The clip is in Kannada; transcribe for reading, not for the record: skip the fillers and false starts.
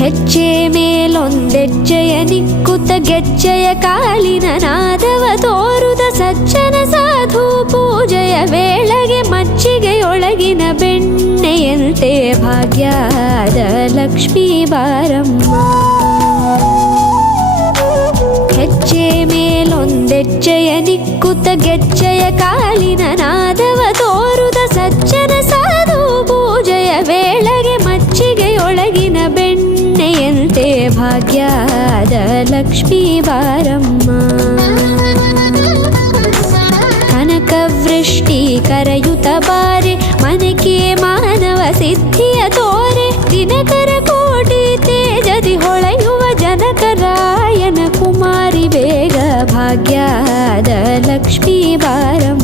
ಹೆಜ್ಜೆ ಮೇಲೊಂದೆಜ್ಜೆಯ ನಿಕ್ಕುತ್ತ ಗೆಜ್ಜೆಯ ಕಾಲಿನ ನಾದವ ತೋರುದ ಸಜ್ಜನ ಸಾಧು ಪೂಜೆಯ ವೇಳೆಗೆ ಮಜ್ಜಿಗೆಯೊಳಗಿನ ಬೆಣ್ಣೆಯಂತೆ ಭಾಗ್ಯದ ಲಕ್ಷ್ಮೀ ಬಾರಮ್ಮ. ಹೆಜ್ಜೆ ಮೇಲೊಂದೆಜ್ಜೆಯ ನಿಕ್ಕುತ್ತ ಗೆಜ್ಜೆಯ ಕಾಲಿನ ನಾದವ ತೋರುದ ಸಜ್ಜನ ಸಾಧು ಪೂಜೆಯ ವೇಳೆಗೆ ಮಜ್ಜಿಗೆಯೊಳಗಿನ ಬೆಣ್ಣೆಯಂತೆ ಭಾಗ್ಯದ ಲಕ್ಷ್ಮೀ ಬಾರಮ್ಮ. ಕನಕವೃಷ್ಟಿ ಕರೆಯುತ್ತ ಬಾರೆ ಮನಕೆ ಮಾನವ ಸಿದ್ಧಿಯ ತೋರೆ ದಿನಕರ ಕೋಟಿ ತೇಜದಿ ಹೊಳೆಯುವ ಜನಕರಾಯನ ಕುಮಾರಿ ಬೇಗ ಭಾಗ್ಯದ ಲಕ್ಷ್ಮೀ ಬಾರಮ್ಮ.